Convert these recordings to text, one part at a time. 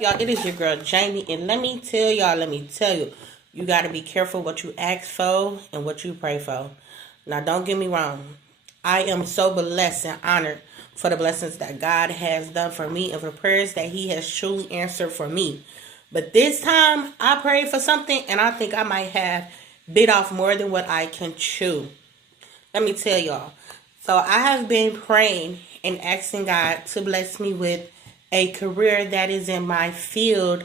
Y'all, it is your girl Jamie, and let me tell you, you got to be careful what you ask for and what you pray for. Now, don't get me wrong. I am so blessed and honored for the blessings that God has done for me and for the prayers that He has truly answered for me. But this time, I prayed for something, and I think I might have bit off more than what I can chew. Let me tell y'all. So I have been praying and asking God to bless me with a career that is in my field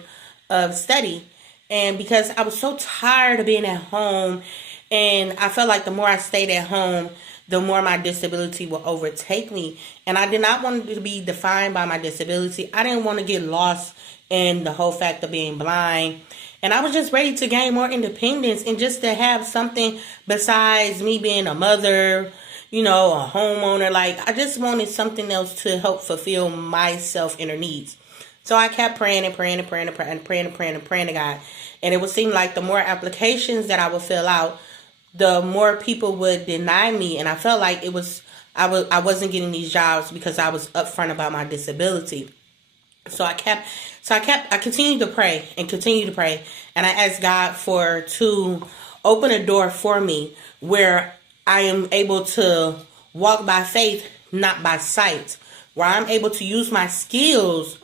of study. And because I was so tired of being at home, and I felt like the more I stayed at home, the more my disability will overtake me. And I did not want to be defined by my disability. I didn't want to get lost in the whole fact of being blind. And I was just ready to gain more independence and just to have something besides me being a mother, a homeowner. Like, I just wanted something else to help fulfill my self-inner needs. So I kept praying and praying and praying and praying and praying and praying and praying to God. And it would seem like the more applications that I would fill out, the more people would deny me. And I felt like I wasn't getting these jobs because I was upfront about my disability. I continued to pray and continue to pray. And I asked God to open a door for me where I am able to walk by faith, not by sight, where I'm able to use my skills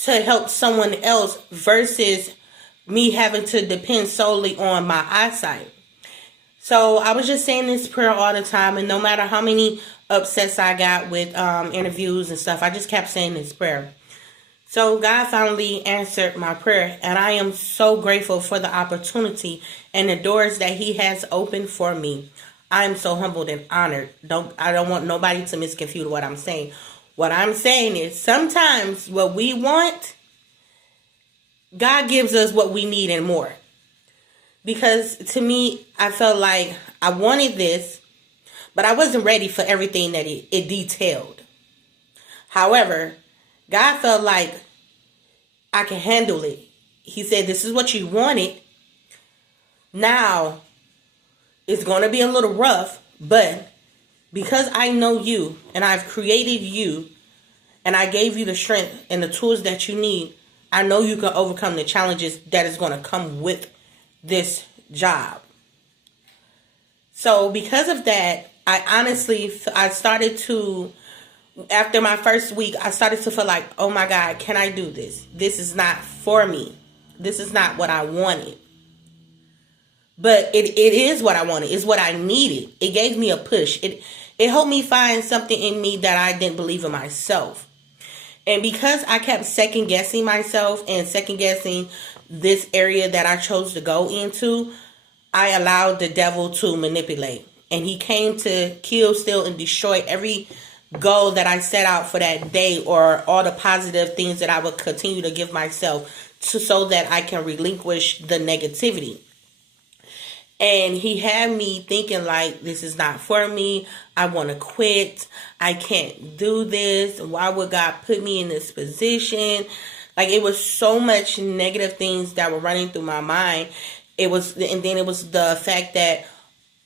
to help someone else versus me having to depend solely on my eyesight. So I was just saying this prayer all the time, and no matter how many upsets I got with interviews and stuff, I just kept saying this prayer. So God finally answered my prayer, and I am so grateful for the opportunity and the doors that He has opened for me. I am so humbled and honored. I don't want nobody to misconstrue what I'm saying. What I'm saying is sometimes what we want, God gives us what we need and more. Because to me, I felt like I wanted this, but I wasn't ready for everything that it detailed. However, God felt like I can handle it. He said, this is what you wanted. Now, it's going to be a little rough, but because I know you and I've created you and I gave you the strength and the tools that you need, I know you can overcome the challenges that is going to come with this job. So because of that, I started to, after my first week, I started to feel like, oh my God, can I do this? This is not for me. This is not what I wanted. But it is what I wanted. It's what I needed. It gave me a push. It helped me find something in me that I didn't believe in myself. And because I kept second guessing myself and second guessing this area that I chose to go into, I allowed the devil to manipulate. And he came to kill, steal, and destroy every goal that I set out for that day, or all the positive things that I would continue to give myself so that I can relinquish the negativity. And he had me thinking like, this is not for me. I want to quit. I can't do this. Why would God put me in this position? Like, it was so much negative things that were running through my mind. And then it was the fact that,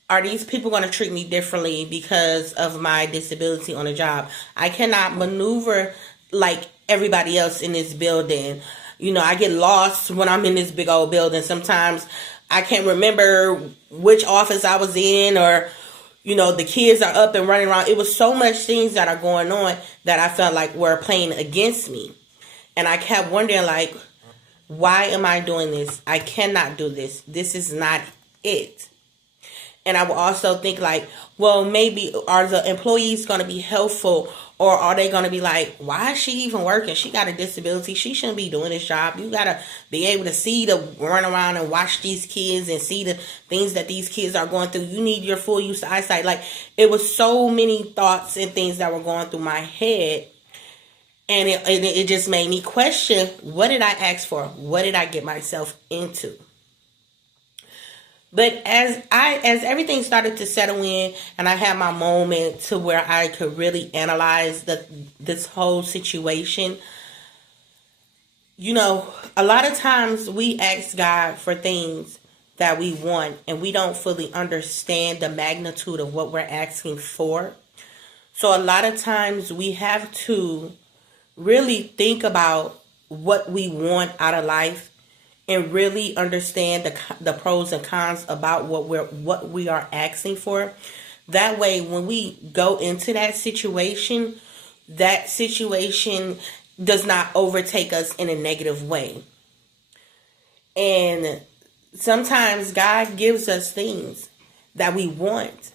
are these people going to treat me differently because of my disability on the job? I cannot maneuver like everybody else in this building. I get lost when I'm in this big old building. Sometimes I can't remember which office I was in, or, the kids are up and running around. It was so much things that are going on that I felt like were playing against me. And I kept wondering, like, why am I doing this? I cannot do this. This is not it. And I would also think like, well, maybe are the employees going to be helpful, or are they going to be like, why is she even working? She got a disability. She shouldn't be doing this job. You got to be able to see run around and watch these kids and see the things that these kids are going through. You need your full use of eyesight. Like, it was so many thoughts and things that were going through my head. And it just made me question, what did I ask for? What did I get myself into? But as everything started to settle in, and I had my moment to where I could really analyze this whole situation, a lot of times we ask God for things that we want, and we don't fully understand the magnitude of what we're asking for. So a lot of times we have to really think about what we want out of life and really understand the pros and cons about what we are asking for. That way, when we go into that situation does not overtake us in a negative way. And sometimes God gives us things that we want.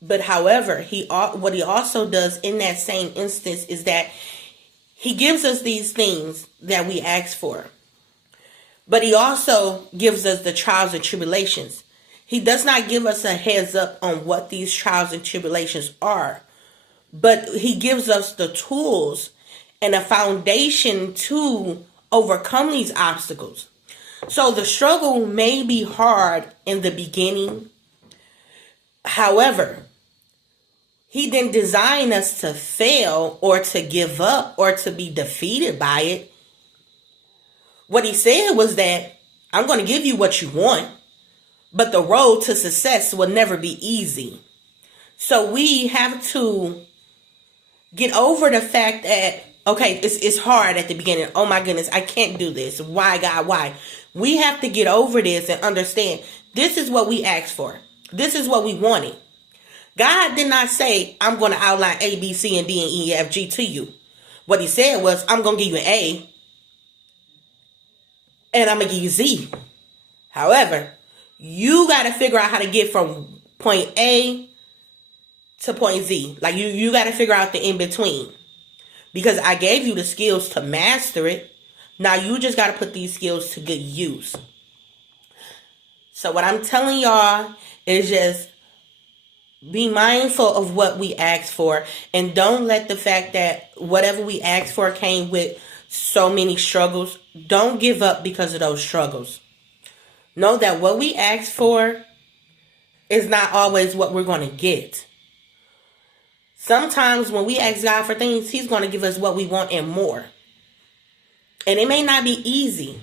But however, what he also does in that same instance is that he gives us these things that we ask for. But he also gives us the trials and tribulations. He does not give us a heads up on what these trials and tribulations are. But he gives us the tools and a foundation to overcome these obstacles. So the struggle may be hard in the beginning. However, he didn't design us to fail or to give up or to be defeated by it. What he said was that I'm going to give you what you want, but the road to success will never be easy. So we have to get over the fact that, okay, it's hard at the beginning. Oh my goodness, I can't do this. Why, God, why? We have to get over this and understand this is what we asked for. This is what we wanted. God did not say, I'm going to outline A, B, C, and D, and E, F, G to you. What he said was, I'm going to give you an A, and I'm going to give you Z. However, you got to figure out how to get from point A to point Z. Like, you got to figure out the in-between. Because I gave you the skills to master it. Now you just got to put these skills to good use. So what I'm telling y'all is just be mindful of what we ask for. And don't let the fact that whatever we ask for came with so many struggles. Don't give up because of those struggles. Know that what we ask for is not always what we're going to get. Sometimes when we ask God for things, he's going to give us what we want and more. And it may not be easy,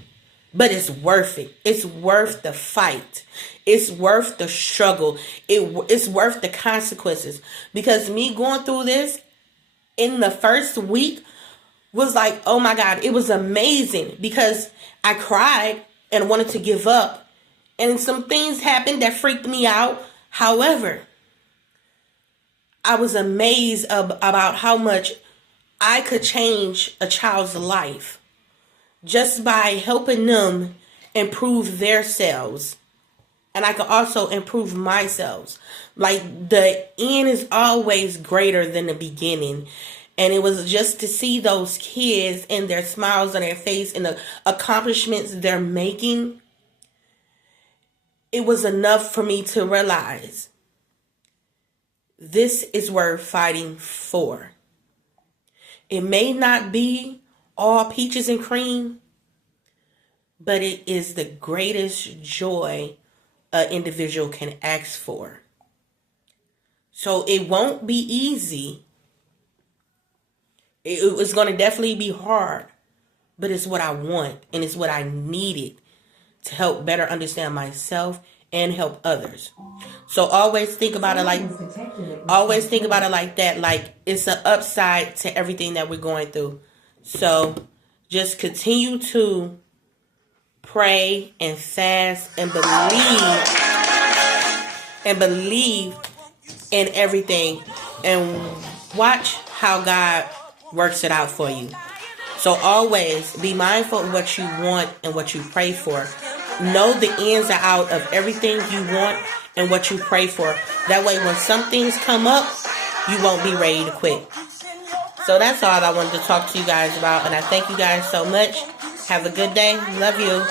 but it's worth it. It's worth the fight. It's worth the struggle. It's worth the consequences. Because me going through this in the first week was like, oh my God, it was amazing. Because I cried and wanted to give up. And some things happened that freaked me out. However, I was amazed about how much I could change a child's life just by helping them improve their selves. And I could also improve myself. Like, the end is always greater than the beginning. And it was just to see those kids and their smiles on their face and the accomplishments they're making. It was enough for me to realize this is worth fighting for. It may not be all peaches and cream, but it is the greatest joy an individual can ask for. So it won't be easy. It was going to definitely be hard, but it's what I want and it's what I needed to help better understand myself and help others. So always think about it like that. Like, it's an upside to everything that we're going through. So just continue to pray and fast and believe in everything and watch how God works it out for you. So always be mindful of what you want and what you pray for. Know the ins and outs of everything you want and what you pray for. That way, when some things come up, you won't be ready to quit. So that's all I wanted to talk to you guys about. And I thank you guys so much. Have a good day. Love you.